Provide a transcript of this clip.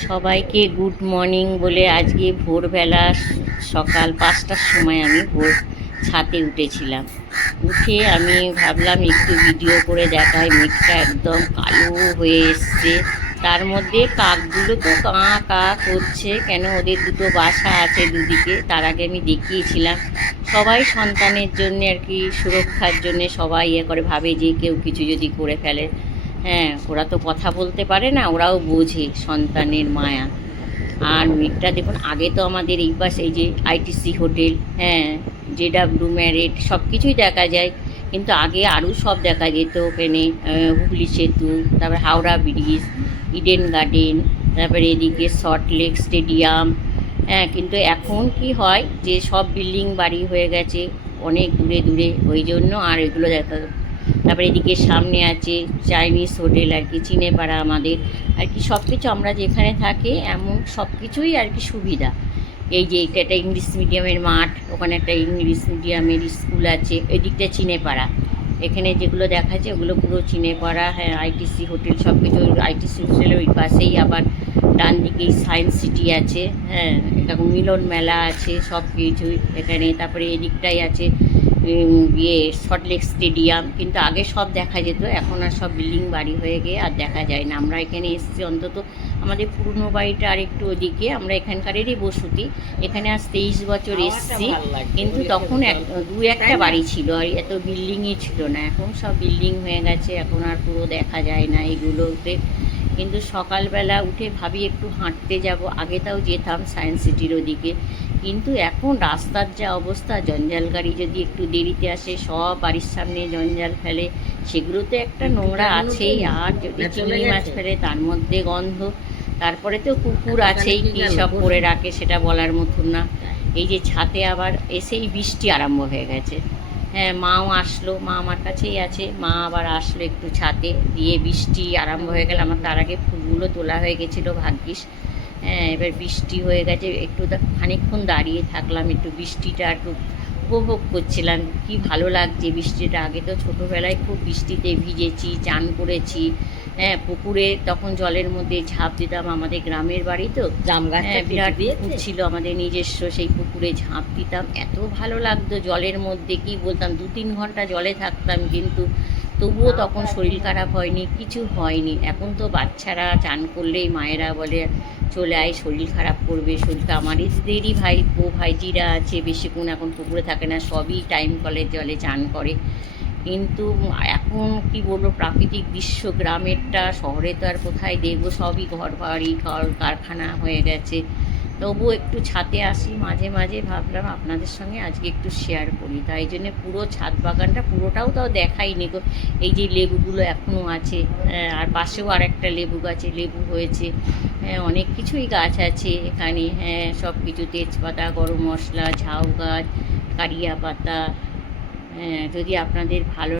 সবাইকে good morning বলে আজকে ভোরবেলা সকাল 5টার সময় আমি ছাদে উঠেছিলাম। উঠে আমি ভাবলাম একটু ভিডিও করে দেখাই। মেঘটা একদম কালো হয়ে এসছে, তার মধ্যে কাকগুলো তো কাঁ কা করছে, কেন ওদের দুটো বাসা আছে দুদিকে, তার আগে আমি দেখিয়েছিলাম। সবাই সন্তানের জন্যে আর কি, সুরক্ষার জন্যে সবাই করে, ভাবে যে কেউ কিছু যদি করে ফেলে। হ্যাঁ, ওরা তো কথা বলতে পারে না, ওরাও বোঝে সন্তানের মায়া। আর মেঘটা দেখুন, আগে তো আমাদের এই পাশে এই যে আইটিসি হোটেল, হ্যাঁ, জেডাব্লিউ ম্যারেট সব কিছুই দেখা যায়, কিন্তু আগে আরও সব দেখা যেত ওখানে। হুগলি সেতু, তারপরে হাওড়া ব্রিজ, ইডেন গার্ডেন, তারপরে এদিকে সল্ট লেক স্টেডিয়াম। হ্যাঁ, কিন্তু এখন কি হয় যে সব বিল্ডিং বাড়ি হয়ে গেছে অনেক দূরে দূরে, ওই জন্য আর এগুলো দেখা। তারপরে এদিকে সামনে আছে চাইনিজ হোটেল আর কি, চিনেপাড়া আমাদের আর কি। সব কিছু আমরা যেখানে থাকি এমন সব কিছুই আর কি সুবিধা। এই যে এটা একটা ইংলিশ মিডিয়ামের মাঠ, ওখানে একটা ইংলিশ মিডিয়ামের স্কুল আছে, এদিকটা চিনেপাড়া। এখানে যেগুলো দেখাচ্ছে ওগুলো পুরো চিনেপাড়া। হ্যাঁ, আইটিসি হোটেল সব কিছু। আইটিসি হোটেলের ওই পাশেই আবার ডান দিকেই সায়েন্স সিটি আছে। হ্যাঁ, এরকম মিলন মেলা আছে, সব কিছুই এখানে। তারপরে এদিকটাই আছে ইয়ে সল্টলেক স্টেডিয়াম, কিন্তু আগে সব দেখা যেত, এখন আর সব বিল্ডিং বাড়ি হয়ে গিয়ে আর দেখা যায় না। আমরা এখানে এসেছি, অন্তত আমাদের পুরনো বাড়িটা আর একটু ওদিকে, আমরা এখানকারেরই বসতি। এখানে আজ 23 বছর এসেছি, কিন্তু তখন দু একটা বাড়ি ছিল, আর এত বিল্ডিংই ছিল না। এখন সব বিল্ডিং হয়ে গেছে, এখন আর পুরো দেখা যায় না এগুলোতে। কিন্তু সকালবেলা উঠে ভাবি একটু হাঁটতে যাব, আগে তাও যেতাম সায়েন্স সিটির ওদিকে, কিন্তু এখন রাস্তার যা অবস্থা, জঞ্জাল গাড়ি যদি একটু দেরিতে আসে সব বাড়ির সামনে জঞ্জাল ফেলে, সেগুলো তো একটা নোংরা আছেই। আর যদি চিংড়ি মাছ ফেলে তার মধ্যে গন্ধ, তারপরে তো কুকুর আছেই, কী সব করে রাখে সেটা বলার মতন না। এই যে ছাদে আবার এসেই বৃষ্টি আরম্ভ হয়ে গেছে। হ্যাঁ, মাও আসলো, মা আমার কাছেই আছে, মা আবার আসলো একটু ছাদে, দিয়ে বৃষ্টি আরম্ভ হয়ে গেল। আমার তার আগে ফুলগুলো তোলা হয়ে গেছিলো ভাগ্যিস। হ্যাঁ, এবার বৃষ্টি হয়ে গেছে, একটু খানিকক্ষণ দাঁড়িয়ে থাকলাম, একটু বৃষ্টিটা একটু উপভোগ করছিলাম। কি ভালো লাগছে বৃষ্টিটা। আগে তো ছোটোবেলায় খুব বৃষ্টিতে ভিজেছি, চান করেছি। হ্যাঁ, পুকুরে তখন জলের মধ্যে ঝাঁপ দিতাম, আমাদের গ্রামের বাড়ি তো। হ্যাঁ, বিরাট পুকুর ছিল আমাদের নিজস্ব, সেই পুকুরে ঝাঁপ দিতাম, এত ভালো লাগতো জলের মধ্যে, কি বলতাম, 2-3 ঘন্টা জলে থাকতাম, কিন্তু তবুও তখন শরীর খারাপ হয়নি, কিছু হয়নি। এখন তো বাচ্চারা চান করলেই মায়েরা বলে চলে আয়, শরীর খারাপ করবে, শরীরটা। আমার এদেরই ভাইজিরা আছে, বেশিক্ষণ এখন পুকুরে থাকে না, সবই টাইম কলের জলে চান করে। কিন্তু এখন কি বলবো, প্রাকৃতিক দৃশ্য গ্রামেরটা, শহরে তো আর কোথায় দেখবো, সবই ঘর বাড়ি কারখানা হয়ে গেছে। তবুও একটু ছাদে আসি মাঝে মাঝে, ভাবলাম আপনাদের সঙ্গে আজকে একটু শেয়ার করি। তাই জন্যে পুরো ছাদ বাগানটা পুরোটাও তাও দেখাইনি গো। এই যে লেবুগুলো এখনও আছে, আর পাশেও আর একটা লেবু গাছে লেবু হয়েছে। হ্যাঁ, অনেক কিছুই গাছ আছে এখানে। হ্যাঁ, সব কিছু, তেজপাতা, গরম মশলা, ঝাউ গাছ, কারিয়া পাতা। হ্যাঁ, যদি আপনাদের ভালো